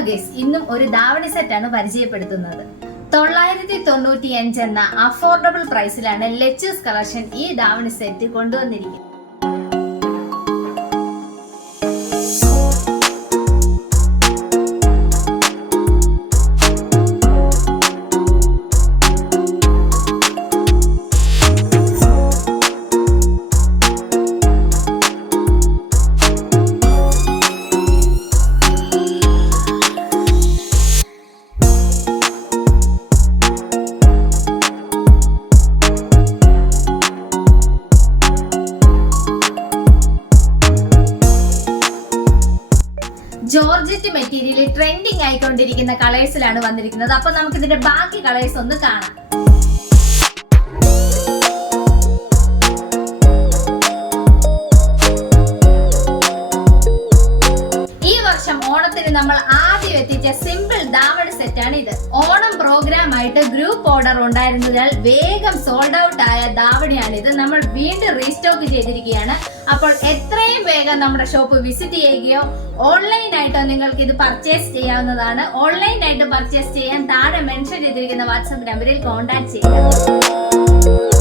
Hello guys, ഇന്നും ഒരു ധാവണി സെറ്റാണ് പരിചയപ്പെടുത്തുന്നത്. 995 എന്ന അഫോർഡബിൾ പ്രൈസിലാണ് ലെച്ചൂസ് കളക്ഷൻ ഈ ധാവണി സെറ്റ് കൊണ്ടുവന്നിരിക്കുന്നത്. ജോർജറ്റ് മെറ്റീരിയൽ ട്രെൻഡിങ് ആയിക്കൊണ്ടിരിക്കുന്ന കളേഴ്സിലാണ് വന്നിരിക്കുന്നത്. അപ്പൊ നമുക്ക് ഇതിന്റെ ബാക്കി കളേഴ്സ് ഒന്ന് കാണാം. ഈ വർഷം ഓണത്തിന് നമ്മൾ ആദ്യം എത്തിച്ച സിമ്പിൾ ധാവണി സെറ്റാണ് ഇത്. ഓണം പ്രോഗ്രാം ആയിട്ട് ഗ്രൂപ്പ് ഓർഡർ ഉണ്ടായിരുന്നതിനാൽ വേഗം സോൾഡ് ഔട്ട് ആയ ധാവണിയാണിത്. നമ്മൾ വീണ്ടും റീസ്റ്റോക്ക് ചെയ്തിരിക്കുകയാണ്. അപ്പോൾ എത്രയും വേഗം നമ്മുടെ ഷോപ്പ് വിസിറ്റ് ചെയ്യുകയോ ഓൺലൈനായിട്ടോ നിങ്ങൾക്ക് ഇത് പർച്ചേസ് ചെയ്യാവുന്നതാണ്. ഓൺലൈനായിട്ട് പർച്ചേസ് ചെയ്യാൻ താഴെ മെൻഷൻ ചെയ്തിരിക്കുന്ന വാട്സ്ആപ്പ് നമ്പറിൽ കോൺടാക്ട് ചെയ്യുക.